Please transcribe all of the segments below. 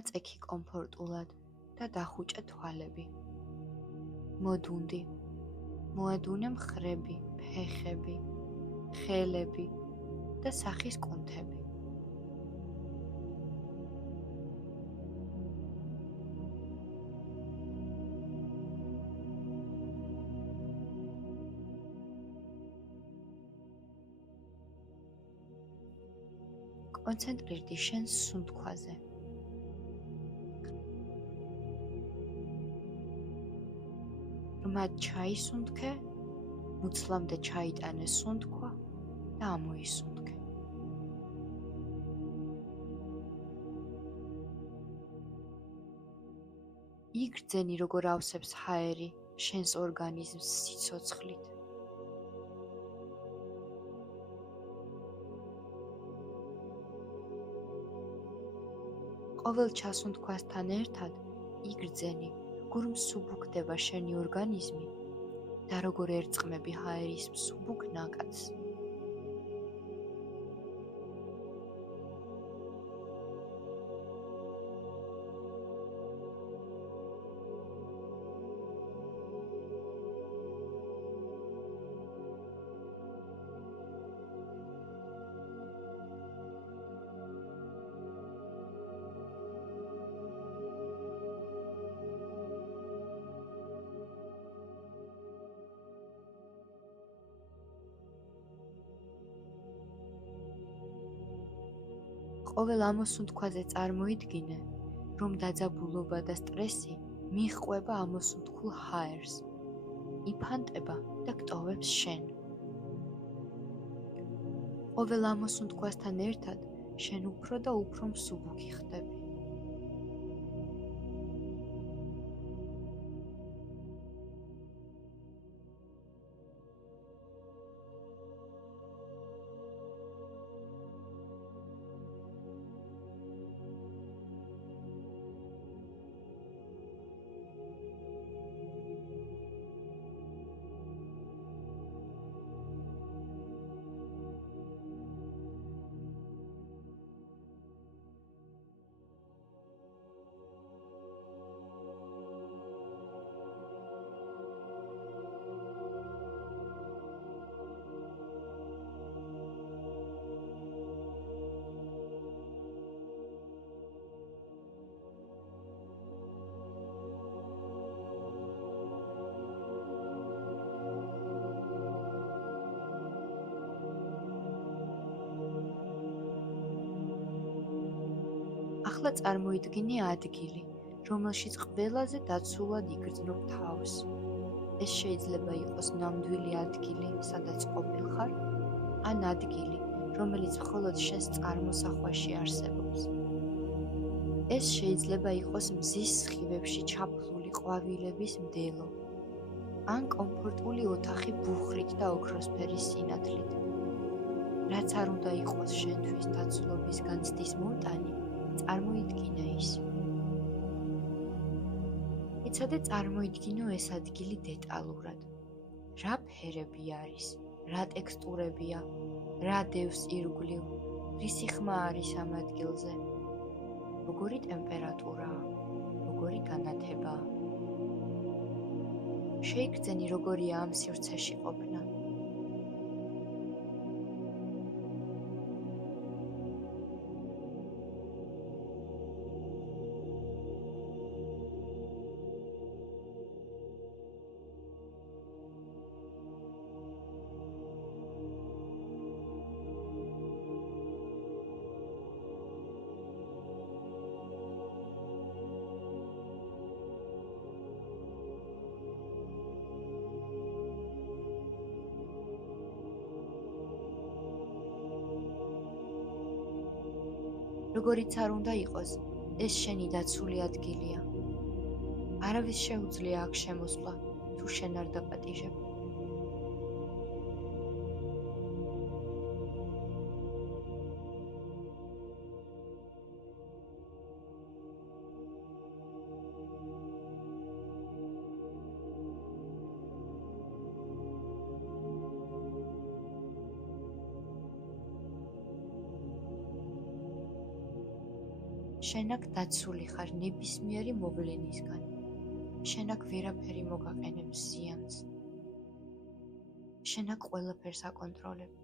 დაწექი კომფორტულად და დახუჭე თვალები. მოდუნდი, მოადუნე მხრები, ფეხები, ხელები და სახის კუნთები. კონცენტრირდი შენს სუნთქვაზე. რმად ჩაისუნთქე, მუცლამდე ჩაიტანე სუნთქვა და ამოისუნთქე. იგრძენი, როგორ ავსებს ჰაერი შენს ორგანიზმს სიცოცხლით. ყოველ ჩასუნთქვასთან ერთად იგრძენი, როგორ მსუბუქდება შენი ორგანიზმი და როგორ ერწყმები ჰაერის მსუბუქ ნაკადს. ყოველ ამოსუნთქვაზე წარმოიდგინე, რომ დაძაბულობა და სტრესი მიჰყვება ამოსუნთქულ ჰაერს, იფანტება და გტოვებს შენ. ყოველ ამოსუნთქვასთან ერთად შენ უფრო და უფრო მსუბუქი ხდები. ახლა წარმოიდგინე ადგილი, რომელშიც ყველაზე დაცულად იგრძნობ თავს. ეს შეიძლება იყოს ნამდვილი ადგილი, სადაც ყოფილხარ, ან ადგილი, რომელიც მხოლოდ შენს წარმოსახვაში არსებობს. ეს შეიძლება იყოს მზის სხივებში ჩაფლული ყვავილების მდელო, ან კომფორტული ოთახი ბუხრით და ოქროსფერის სინათლით. რაც არ უნდა იყოს შენთვის დაცულობის განცდის მომტანი, წარმოიდგინე ის. იცოდე წარმოიდგინო ეს ადგილი დეტალურად. რა ფერები არის, რა ტექსტურებია, რა დევს ირგვლივ, რისი ხმა არის ამ ადგილზე, როგორი ტემპერატურაა, როგორი განათებაა. შეიგრძენი, როგორია ამ სივრცეში ყოფნა. როგორიც არ უნდა იყოს, ეს შენი დაცული ადგილია. არავის შეუძლია აქ შემოსვლა, თუ შენ არ დაპატიჟებ. შენ აქ დაცული ხარ ნებისმიერი მოვლენისგან. შენ აქ ვერაფერი მოგაყენებს ზიანს. შენ აქ ყველაფერს აკონტროლებ.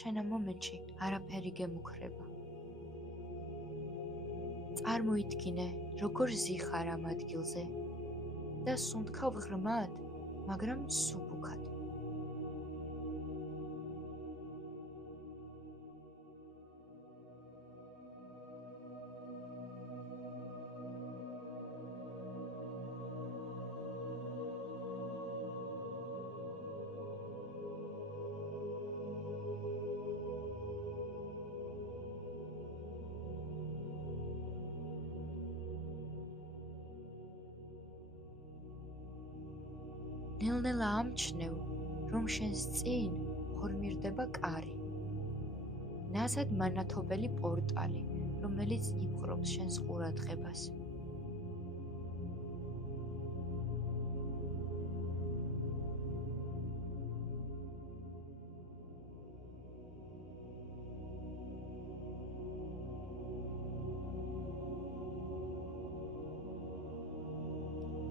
შენ ამ მომენტში არაფერი გემუქრება. წარმოიდგინე, როგორ ზიხარ ამ ადგილზე და სუნთქავ ღრმად, მაგრამ სუბუქად. ნელ-ნელა ამჩნევ, რომ შენს წინ ფორმირდება კარი. ნაზად მანათობელი პორტალი, რომელიც იპყრობს შენს ყურადღებას.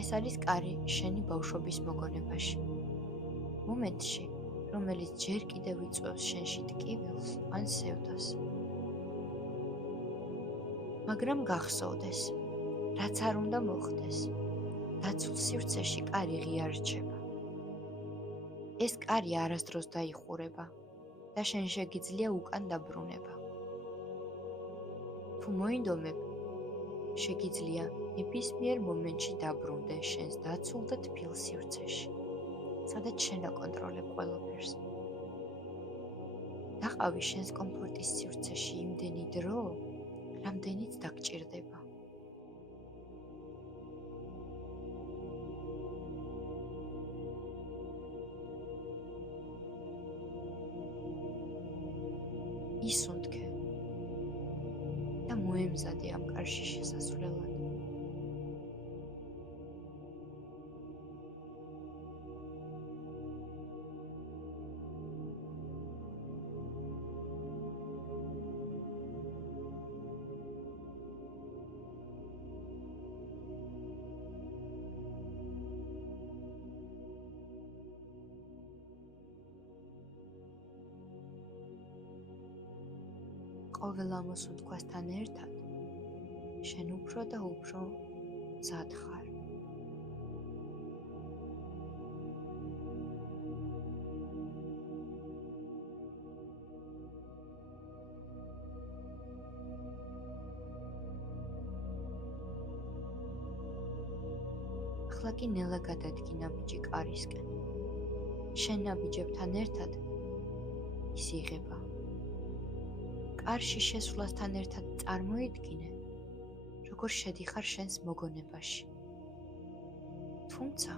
ეს არის კარი შენი ბავშვობის მოგონებაში. მომენტში, რომელიც ჯერ კიდევ იწვევს შენში ტკივილს ან სევდას. მაგრამ გახსოვდეს, რაც არ უნდა მოხდეს, დაცულ სივრცეში კარი ღია რჩება. ეს კარი არასდროს დაიხურება და შენ შეგიძლია უკან დაბრუნება. თუ მოინდომებ, შეგიძლია ნებისმიერ მომენტში დაბრუნდე შენს დაცულ და თბილ სივრცეში, სადაც შენ აკონტროლებ ყველაფერს. დაყავი შენს კომფორტის სივრცეში იმდენი დრო, რამდენიც დაგჭირდება. ისუნთქე და მოემზადე ამ კარში შესასვლელად. ყოველ ამოსუნთქვასთან ერთად შენ უფრო და უფრო მზად ხარ. ახლა კი ნელა გადადგი ნაბიჯი კარისკენ. შენ ნაბიჯებთან ერთად ის იღება. კარში შესვლასთან ერთად წარმოიდგინე, როგორ შედიხარ შენს მოგონებაში. თუმცა,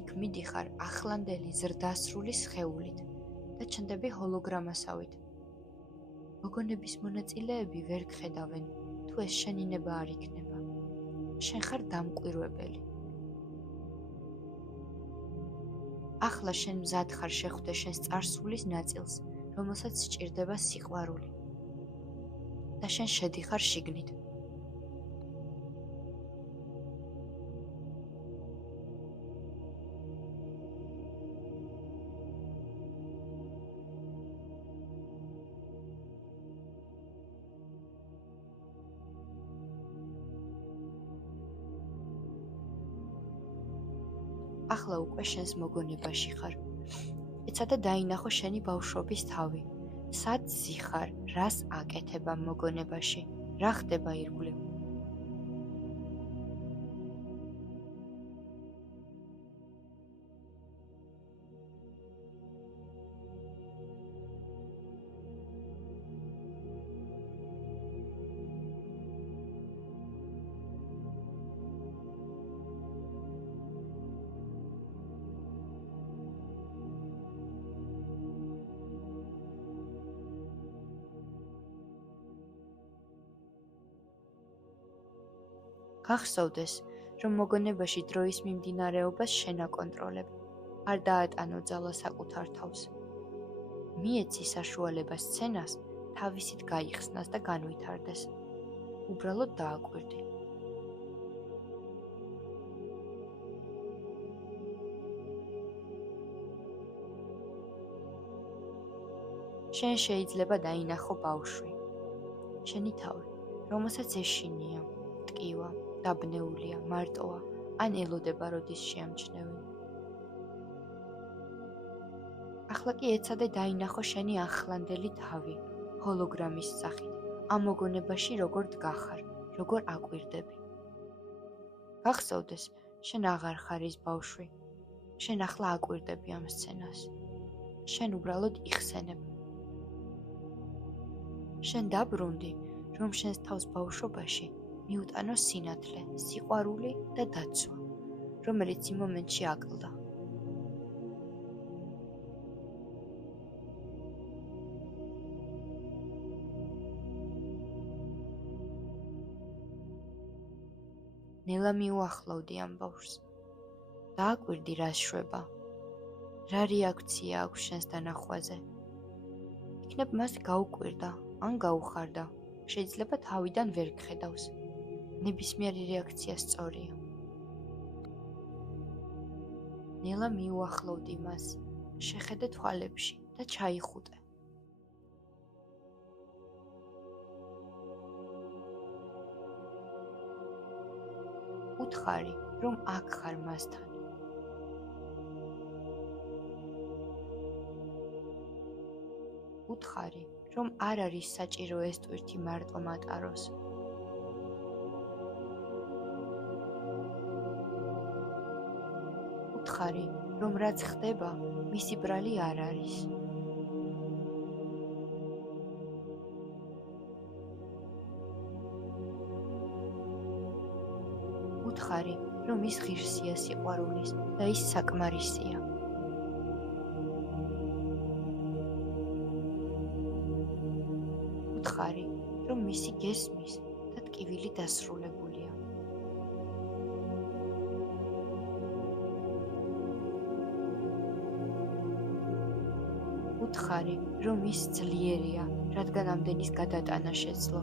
იქ მიდიხარ ახლანდელი ზრდასრული სხეულით და ჩნდები ჰოლოგრამასავით. მოგონების მონაწილეები ვერ გხედავენ, თუ ეს შენინება არ იქნება. შენ ხარ დამკვირვებელი. ახლა შენ მზად ხარ შეხვდე შენს წარსულის ნაწილს, რომელსაც სჭირდება სიყვარული. და შენ შედიხარ შიგნით. ახლა უკვე შენს მოგონებაში ხარ. ეცადა დაინახო შენი ბავშვობის თავი. სად ზიხარ, რას აკეთებ ამ მოგონებაში, რა ხდება ირგვლივ. გახსოვდეს, რომ მოგონებაში დროის მიმდინარეობას შენ აკონტროლებ. არ დაატანო ძალა საკუთარ თავს. მიეცი საშუალება სცენას თავისით გაიხსნას და განვითარდეს. უბრალოდ დააკვირდი. შენ შეიძლება დაინახო ბავშვი. შენი თავი, რომელსაც ეშინია, ტკივა, დაბნეულია, მარტოა, ან ელოდება, როდის შეამჩნევენ. ახლა კი ეცადე დაინახო შენი ახლანდელი თავი, ჰოლოგრამის სახით, ამ მოგონებაში როგორ დგახარ, როგორ აკვირდები. გახსოვდეს, შენ აღარ ხარ ის ბავშვი. შენ ახლა აკვირდები ამ სცენას. შენ უბრალოდ იხსენებ. შენ დაბრუნდი, რომ შენს თავს ბავშვობაში მიუტანო სინათლე, სიყვარული და დაცვა, რომელიც იმ მომენტში აკლდა. ნელა მიუახლოვდი ამ ბავშვს. დააკვირდი, რას შვება, რა რეაქცია აქვს შენს დანახვაზე. იქნებ მას გაუკვირდა, ან გაუხარდა. შეიძლება თავიდან ვერ გხედავს. ნებისმიერი რეაქცია სწორია. ნელა მიუახლოვდი მას, შეხედე თვალებში და ჩაიხუტე. უთხარი, რომ აქ ხარ მასთან. უთხარი, რომ არ არის საჭირო ეს ტვირთი მარტო მატაროს. უთხარი, რომ რაც ხდება, მისი ბრალი არ არის. უთხარი, რომ ის ღირსია სიყვარულის და ის საკმარისია. უთხარი, რომ მისი გესმის და ტკივილი დასრულებულია. უთხარი, რომ ის ძლიერია, რადგან ამდენის გადატანა შეძლო.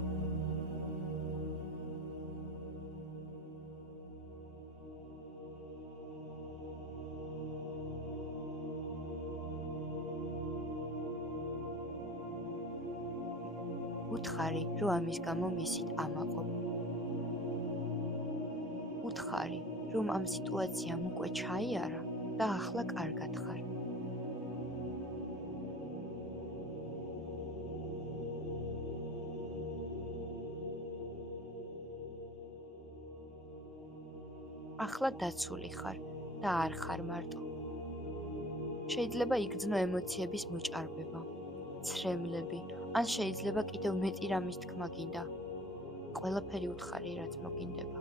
უთხარი, რომ ამის გამო მისით ამაყობ. უთხარი, რომ ამ სიტუაციამ უკვე ჩაიარა და ახლა კარგად ხარ. ახლა დაცული ხარ და არ ხარ მარტო. შეიძლება იგრძნო ემოციების მოჭარბება, ცრემლები, ან შეიძლება კიდევ მეტი რამის თქმა გინდა. ყველაფერი უთხარი, რაც მოგინდება.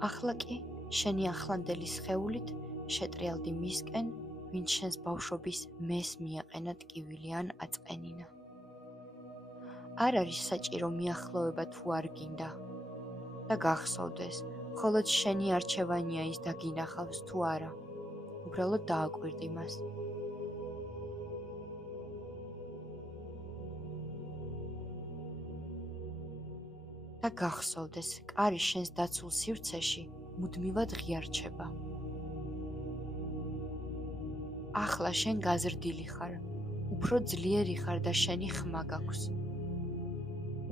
ახლა კი შენი ახლანდელი სხეულით შეტრიალდი მისკენ, ვინც შენს ბავშვობის მეს მიაყენა ტკივილი ან აწყენინა. არ არის საჭირო მიახლოვება თუ არ გინდა. და გახსოვდეს, მხოლოდ შენი არჩევანია ის დაგინახავს თუ არა. უბრალოდ დააკვირდი მას. და გახსოვდეს, კარი შენს დაცულ სივრცეში მუდმივად ღიარჩება. ახლა შენ გაზრდილი ხარ, უფრო ძლიერი ხარ და შენი ხმა გაქვს.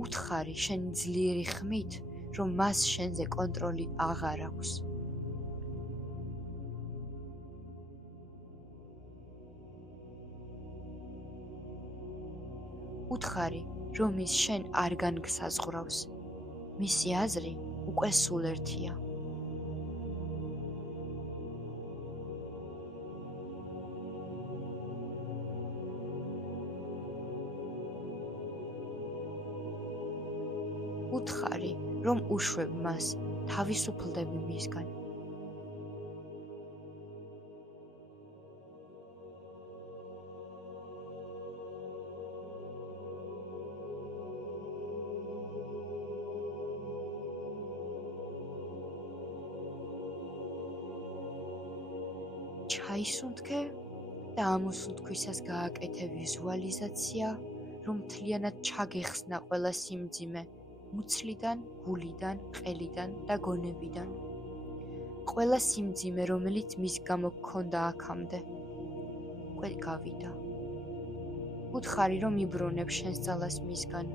უთხარი შენი ძლიერი ხმით რომ მას შენზე კონტროლი აღარ აქვს. უთხარი, რომ ის შენ არ განგსაზღვრავს. მისი აზრი უკვე სულ ერთია. უთხარი, რომ უშვებ მას, თავისუფლდები მისგან. ჩაისუნთქე და ამ უსუნთქვისას გააკეთე ვიზუალიზაცია, რომ მთლიანად ჩაგეხსნა ყველა სიმძიმე, მუცლიდან, გულიდან, ყელიდან და გონებიდან. ყველა სიმძიმე, რომელიც მის გამო გქონდა აქამდე, უკვე გავიდა. უთხარი, რომ იბრუნებ შენს ძალას მისგან.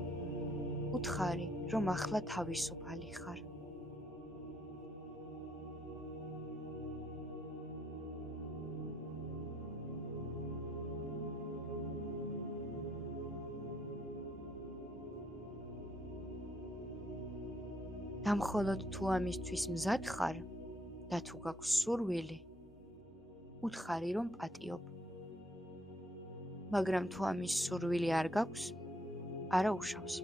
უთხარი, რომ ახლა თავისუფალი ხარ. და მხოლოდ თუ ამისთვის მზად ხარ და თუ გაქვს სურვილი, უთხარი, რომ პატიობ. მაგრამ თუ ამის სურვილი არ გაქვს, არა უშავს.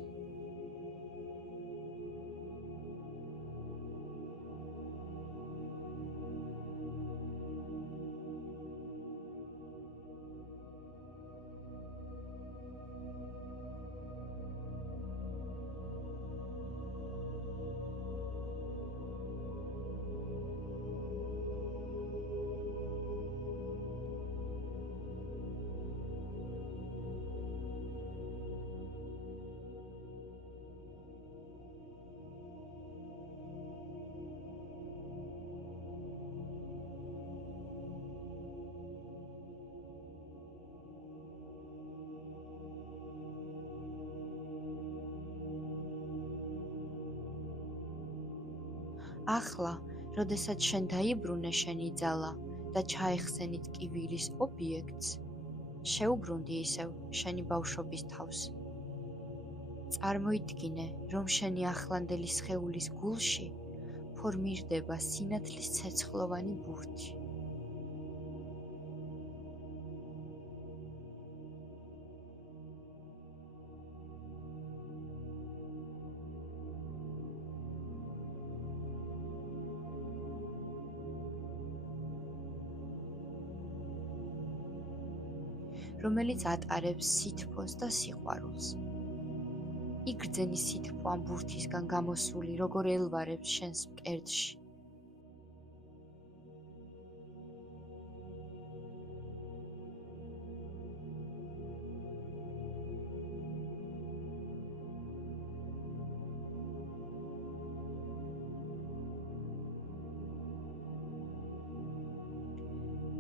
ახლა, როდესაც შენ დაიბრუნე შენი ძალა და ჩაეხსენით კივილის ობიექტს, შეუბრუნდი ისევ შენი ბავშვობის თავს. წარმოიდგინე, რომ შენი ახლანდელი სხეულის გულში ფორმირდება სინათლის ცეცხლოვანი ბურთი. რომელიც ატარებს სითბოს და სიყვარულს. იგრძენი სითბო ამ ბურთისგან გამოსული, როგორ ელვარებს შენს მკერდში.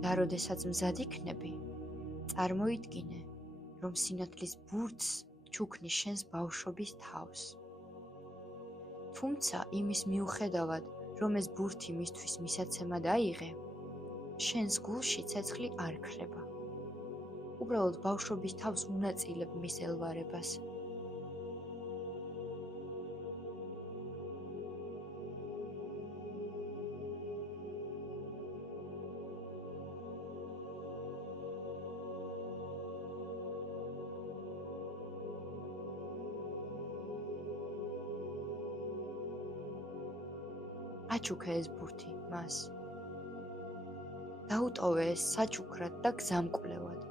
და როდესაც მზად იქნები, წარმოიდგინე, რომ სინათლის ბურთს ჩუქნის შენს ბავშვობის თავს. თუმცა იმის მიუხედავად, რომ ეს ბურთი მისთვის მისაცემად აიღე, შენს გულში ცეცხლი არ ქრება. უბრალოდ ბავშვობის თავს უნაწილებ მის ელვარებას. აჩუქე ეს ბურთი მას. დაუტოვე ეს საჩუქრად და გზამკვლევად.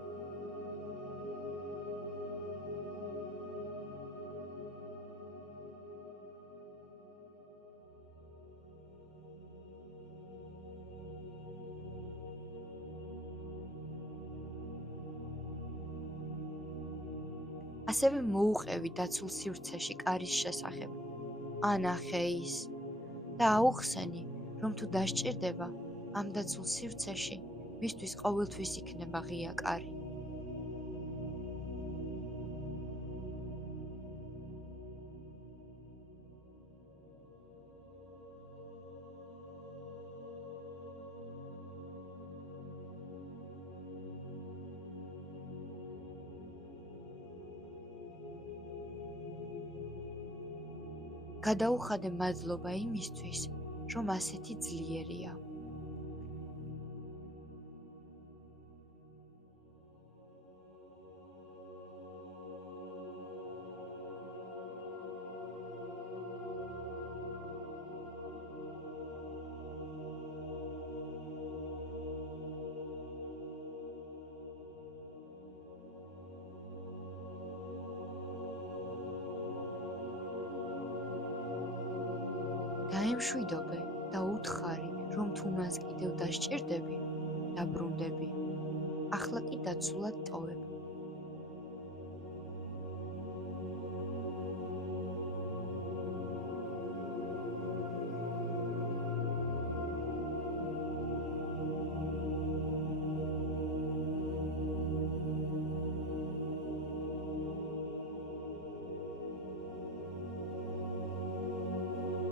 ასევე მოუყევი დაცულ სივრცეში კარის შესახებ. ანახე ის და აუხსენი, რომ თუ დასჭირდება, ამ დაცულ სივრცეში მისთვის ყოველთვის იქნება ღია კარი. გადაუხადე მადლობა იმისთვის, რომ ასეთი ძლიერია. დაემშვიდობე და უთხარი, რომ თუ მას კიდევ დასჭირდები, დაბრუნდები. ახლა კი დაცულად ტოვებ.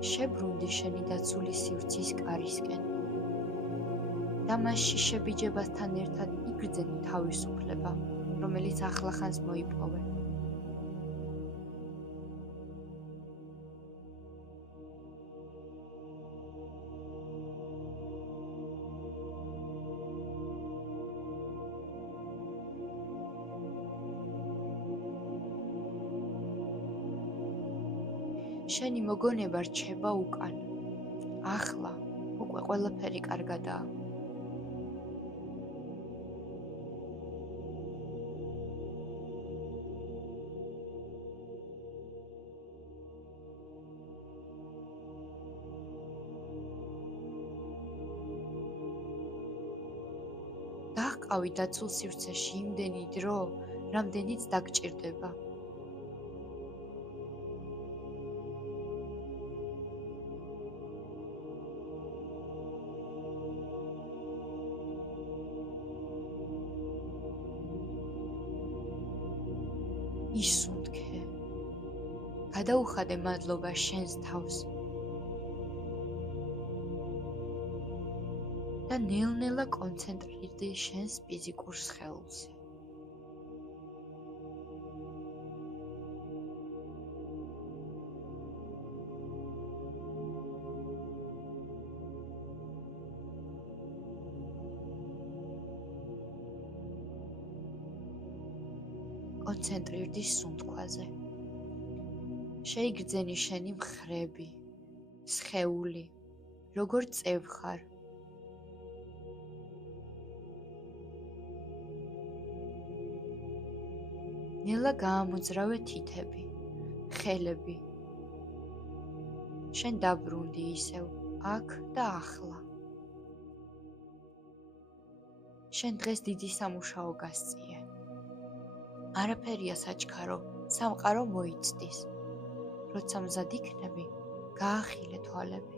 შებრუნდი შენი დაცული სივრცის კარისკენ და მას შიშებიჯებასთან ერთად იგრძნო თავისუფლება, რომელიც ახლახანს მოიპოვე. შენი მოგონება რჩება უკან. ახლა უკვე ყველაფერი კარგადაა. დაჰყავი დაცულ სივრცეში იმდენი დრო, რამდენიც დაგჭირდება. ისუნთქე. გადაუხადე მადლობა შენს თავს. და ნელ-ნელა კონცენტრირდი შენს ფიზიკურ სხეულზე. კონცენტრირდი სუნთქვაზე. შეიგრძენი შენი მხრები, სხეული, როგორ წევხარ. ნელა გაამოძრავე თითები, ხელები. შენ დაბრუნდი ისევ, აქ და ახლა. შენ დღეს დიდი სამუშაო გასწიე. არაფერია საჩქარო, სამყარო მოიცდის. როცა მზად იქნები, გაახილე თვალები.